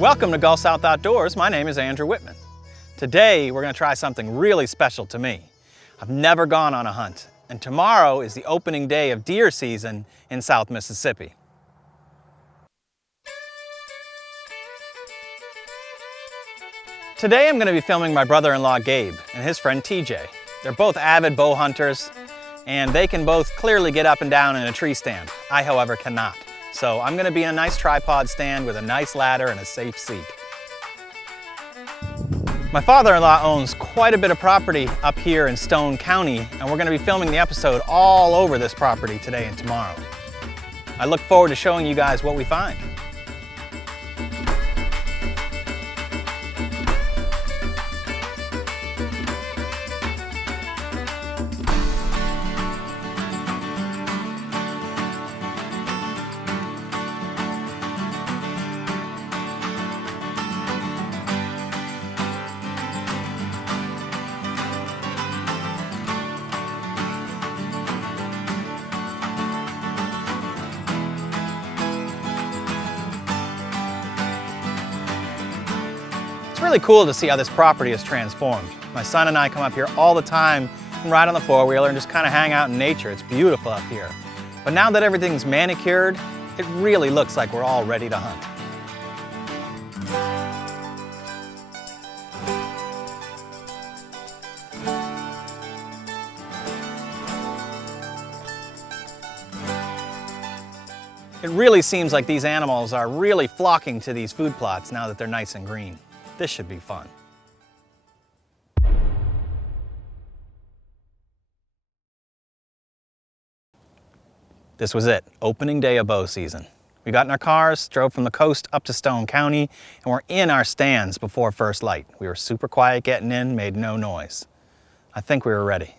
Welcome to Gulf South Outdoors. My name is Andrew Whitman. Today we're going to try something really special to me. I've never gone on a hunt, and tomorrow is the opening day of deer season in South Mississippi. Today I'm going to be filming my brother-in-law Gabe and his friend TJ. They're both avid bow hunters, and they can both clearly get up and down in a tree stand. I, however, cannot. So I'm going to be in a nice tripod stand with a nice ladder and a safe seat. My father-in-law owns quite a bit of property up here in Stone County, and we're going to be filming the episode all over this property today and tomorrow. I look forward to showing you guys what we find. It's really cool to see how this property is transformed. My son and I come up here all the time and ride on the four-wheeler and just kind of hang out in nature. It's beautiful up here. But now that everything's manicured, it really looks like we're all ready to hunt. It really seems like these animals are really flocking to these food plots now that they're nice and green. This should be fun. This was it, opening day of bow season. We got in our cars, drove from the coast up to Stone County, and we're in our stands before first light. We were super quiet getting in, made no noise. I think we were ready.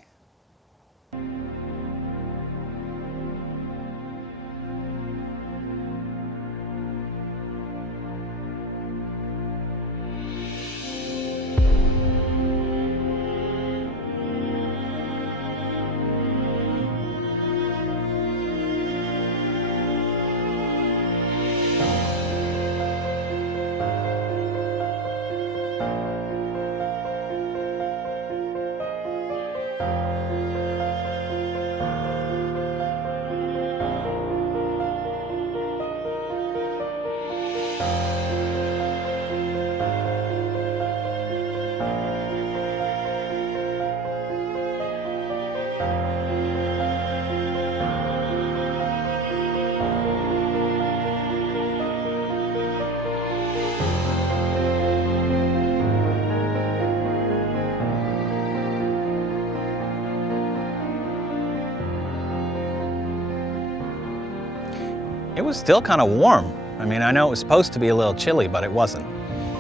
It was still kind of warm. I mean, I know it was supposed to be a little chilly, but it wasn't.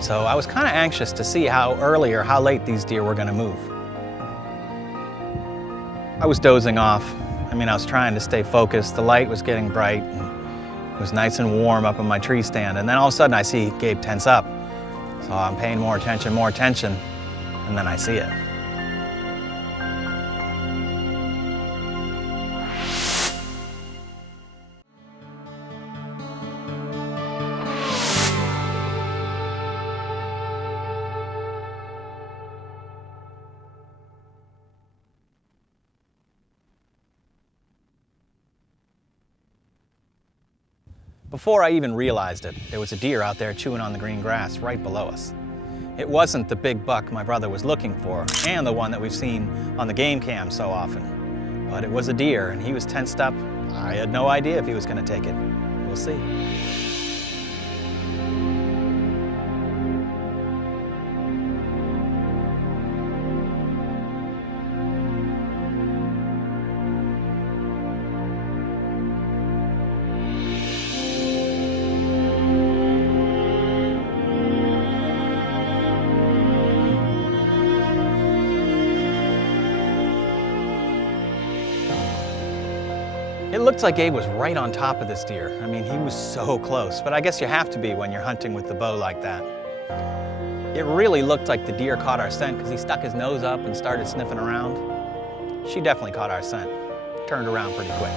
So I was kind of anxious to see how early or how late these deer were going to move. I was dozing off. I mean, I was trying to stay focused. The light was getting bright, and it was nice and warm up in my tree stand. And then all of a sudden I see Gabe tense up. So I'm paying more attention, and then I see it. Before I even realized it, there was a deer out there chewing on the green grass right below us. It wasn't the big buck my brother was looking for, and the one that we've seen on the game cam so often. But it was a deer, and he was tensed up. I had no idea if he was going to take it. We'll see. It looked like Gabe was right on top of this deer. I mean, he was so close, but I guess you have to be when you're hunting with the bow like that. It really looked like the deer caught our scent because he stuck his nose up and started sniffing around. She definitely caught our scent. Turned around pretty quick.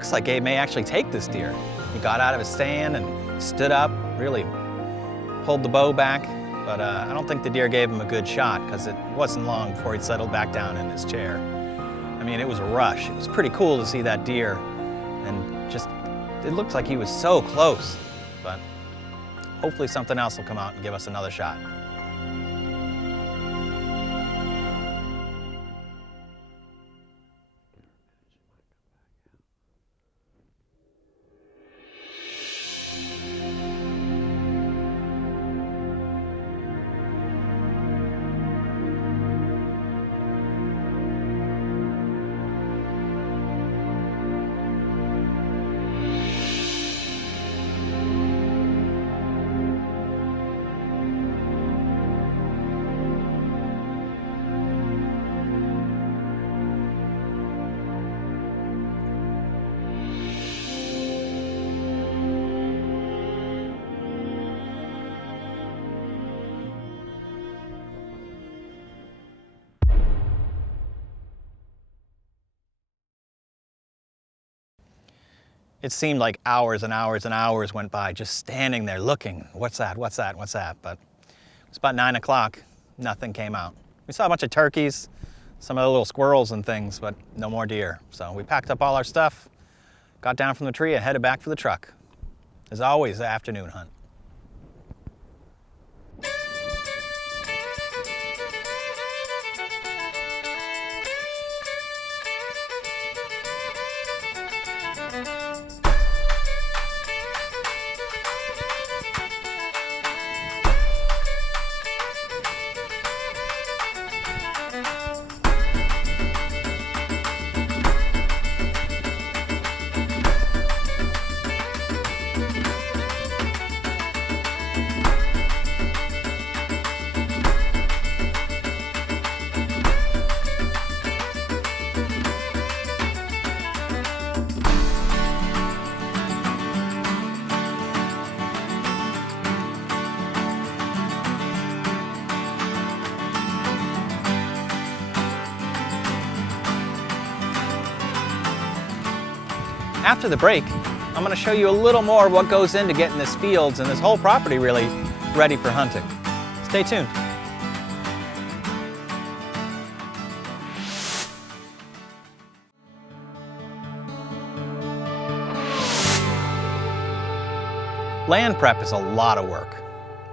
looks like Gabe may actually take this deer. He got out of his stand and stood up, really pulled the bow back, but I don't think the deer gave him a good shot because it wasn't long before he settled back down in his chair. I mean, it was a rush. It was pretty cool to see that deer, and just, it looked like he was so close, but hopefully something else will come out and give us another shot. It seemed like hours and hours and hours went by just standing there looking, what's that, what's that, what's that? But it was about 9 o'clock, nothing came out. We saw a bunch of turkeys, some of the little squirrels and things, but no more deer. So we packed up all our stuff, got down from the tree and headed back for the truck. As always, the afternoon hunt. After the break, I'm going to show you a little more of what goes into getting this fields and this whole property really ready for hunting. Stay tuned. Land prep is a lot of work,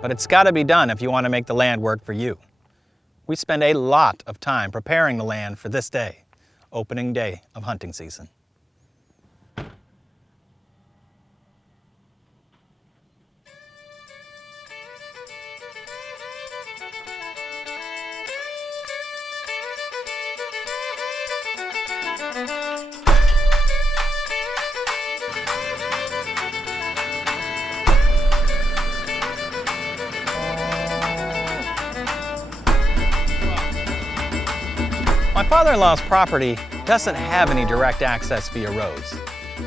but it's got to be done if you want to make the land work for you. We spend a lot of time preparing the land for this day, opening day of hunting season. My father-in-law's property doesn't have any direct access via roads.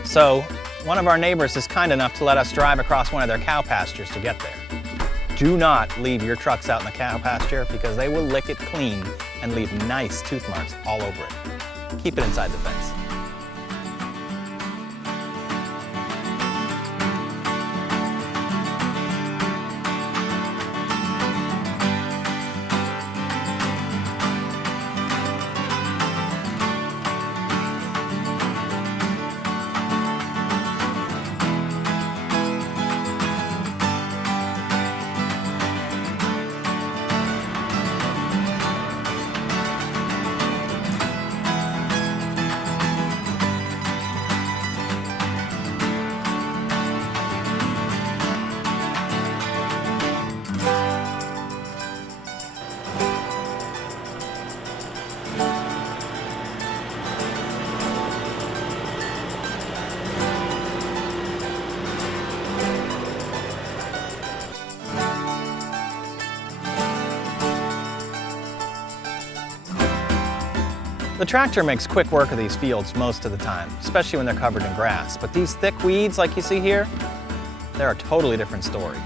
So one of our neighbors is kind enough to let us drive across one of their cow pastures to get there. Do not leave your trucks out in the cow pasture because they will lick it clean and leave nice tooth marks all over it. Keep it inside the fence. The tractor makes quick work of these fields most of the time, especially when they're covered in grass. But these thick weeds like you see here, they're a totally different story.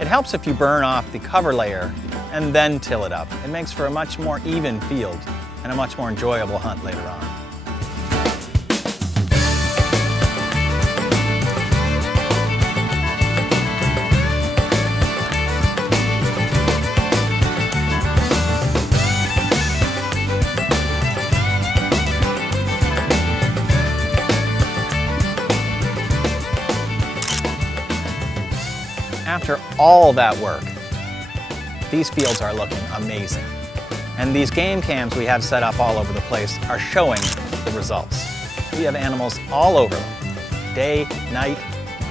It helps if you burn off the cover layer and then till it up. It makes for a much more even field and a much more enjoyable hunt later on. After all that work, these fields are looking amazing. And these game cams we have set up all over the place are showing the results. We have animals all over them, day, night,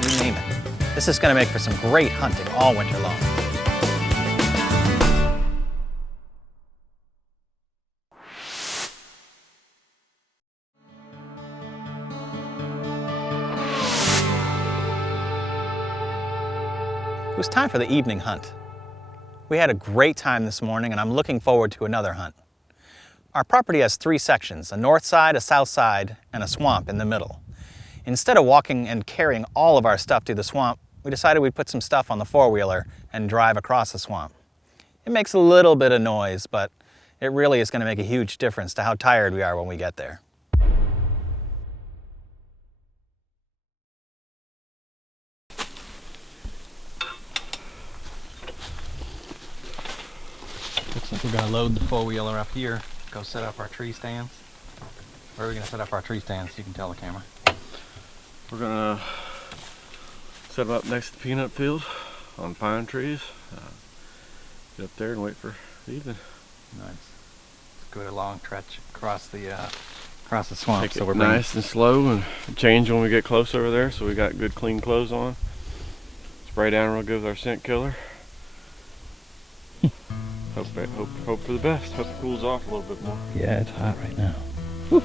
you name it. This is going to make for some great hunting all winter long. It was time for the evening hunt. We had a great time this morning, and I'm looking forward to another hunt. Our property has 3 sections, a north side, a south side, and a swamp in the middle. Instead of walking and carrying all of our stuff through the swamp, we decided we'd put some stuff on the four-wheeler and drive across the swamp. It makes a little bit of noise, but it really is going to make a huge difference to how tired we are when we get there. Looks like we're going to load the four-wheeler up here, go set up our tree stands. Where are we going to set up our tree stands so you can tell the camera? We're going to set them up next to the peanut field on pine trees. Get up there and wait for the evening. Nice. Let's go a long stretch across the swamp. Take it nice and slow and change when we get close over there, so we got good clean clothes on. Spray down real good with our scent killer. Hope for the best. Hope it cools off a little bit more. Yeah, it's hot right now. Whew.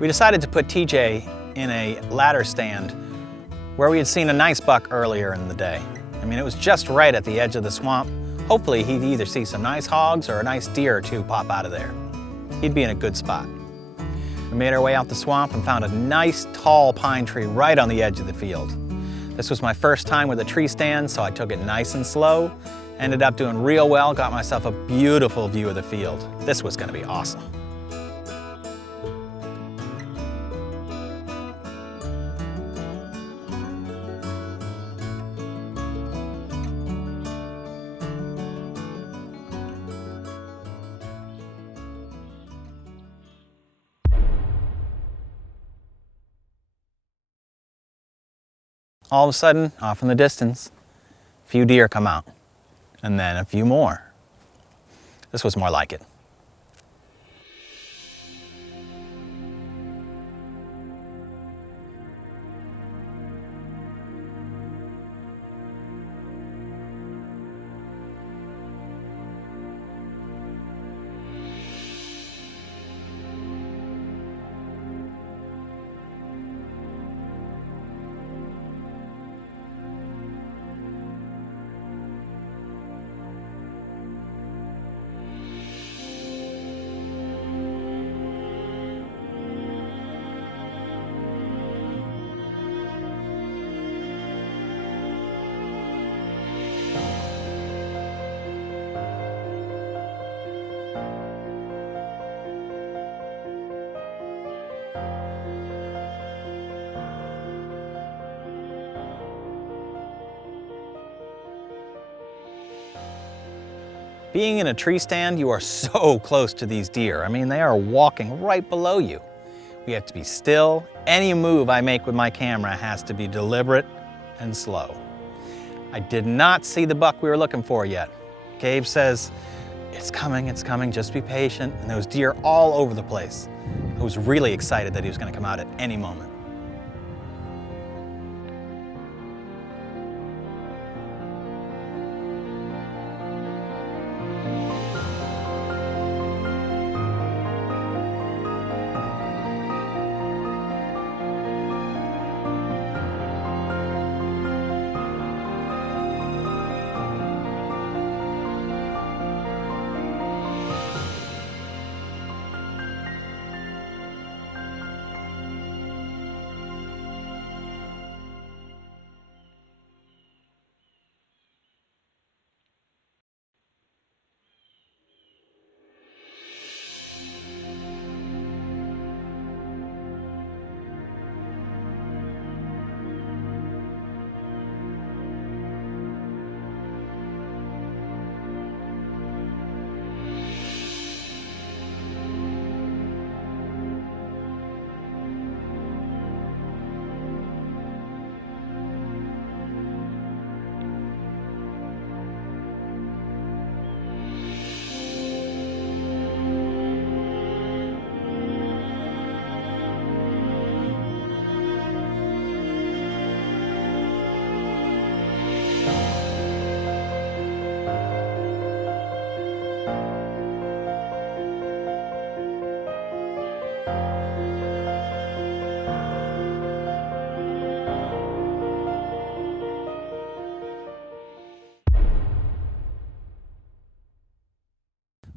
We decided to put TJ in a ladder stand where we had seen a nice buck earlier in the day. I mean, it was just right at the edge of the swamp. Hopefully he'd either see some nice hogs or a nice deer or two pop out of there. He'd be in a good spot. We made our way out the swamp and found a nice tall pine tree right on the edge of the field. This was my first time with a tree stand, so I took it nice and slow. Ended up doing real well, got myself a beautiful view of the field. This was going to be awesome. All of a sudden, off in the distance, a few deer come out, and then a few more. This was more like it. Being in a tree stand, you are so close to these deer. I mean, they are walking right below you. We have to be still. Any move I make with my camera has to be deliberate and slow. I did not see the buck we were looking for yet. Gabe says, it's coming, just be patient. And there was deer all over the place. I was really excited that he was going to come out at any moment.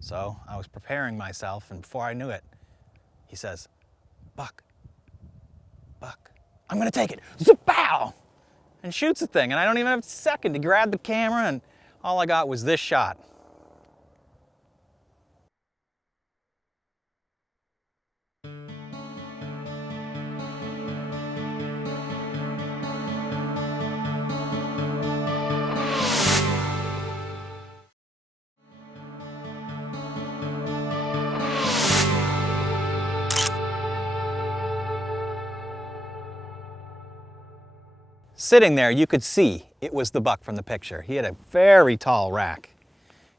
So I was preparing myself, and before I knew it, he says, "Buck, Buck, I'm gonna take it." Zapow! And shoots the thing, and I don't even have a second to grab the camera, and all I got was this shot. Sitting there, you could see it was the buck from the picture. He had a very tall rack.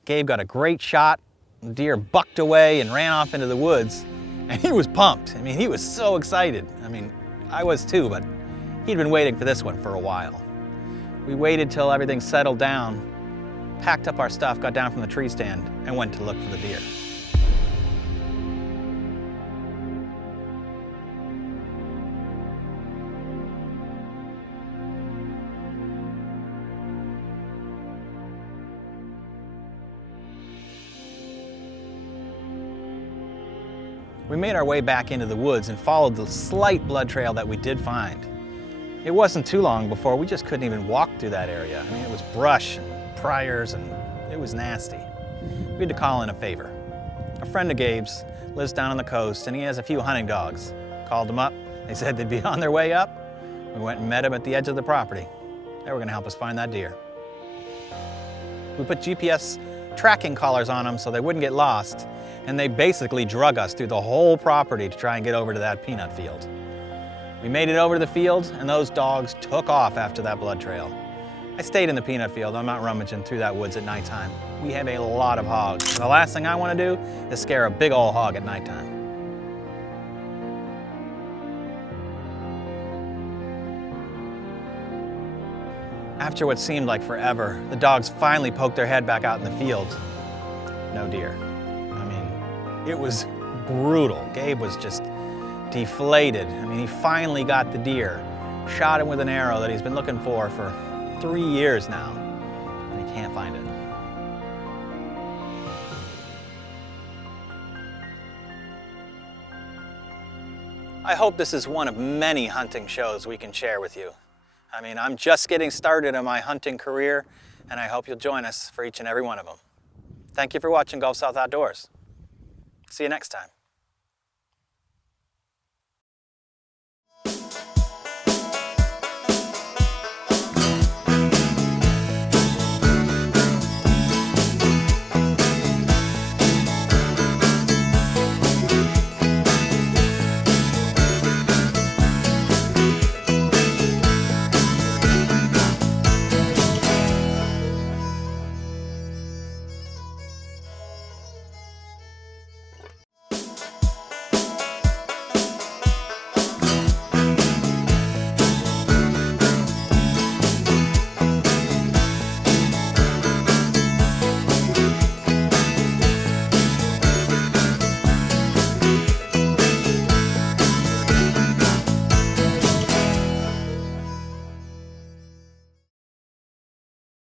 Gabe got a great shot. The deer bucked away and ran off into the woods, and he was pumped. I mean, he was so excited. I mean, I was too, but he'd been waiting for this one for a while. We waited till everything settled down, packed up our stuff, got down from the tree stand, and went to look for the deer. We made our way back into the woods and followed the slight blood trail that we did find. It wasn't too long before we just couldn't even walk through that area. I mean, it was brush and briars and it was nasty. We had to call in a favor. A friend of Gabe's lives down on the coast and he has a few hunting dogs. Called them up. They said they'd be on their way up. We went and met them at the edge of the property. They were gonna help us find that deer. We put GPS tracking collars on them so they wouldn't get lost, and they basically drug us through the whole property to try and get over to that peanut field. We made it over to the field, and those dogs took off after that blood trail. I stayed in the peanut field. I'm not rummaging through that woods at nighttime. We have a lot of hogs. And the last thing I want to do is scare a big old hog at nighttime. After what seemed like forever, the dogs finally poked their head back out in the field. No deer. I mean, it was brutal. Gabe was just deflated. I mean, he finally got the deer, shot him with an arrow that he's been looking for 3 years now, and he can't find it. I hope this is one of many hunting shows we can share with you. I mean, I'm just getting started in my hunting career, and I hope you'll join us for each and every one of them. Thank you for watching Gulf South Outdoors. See you next time.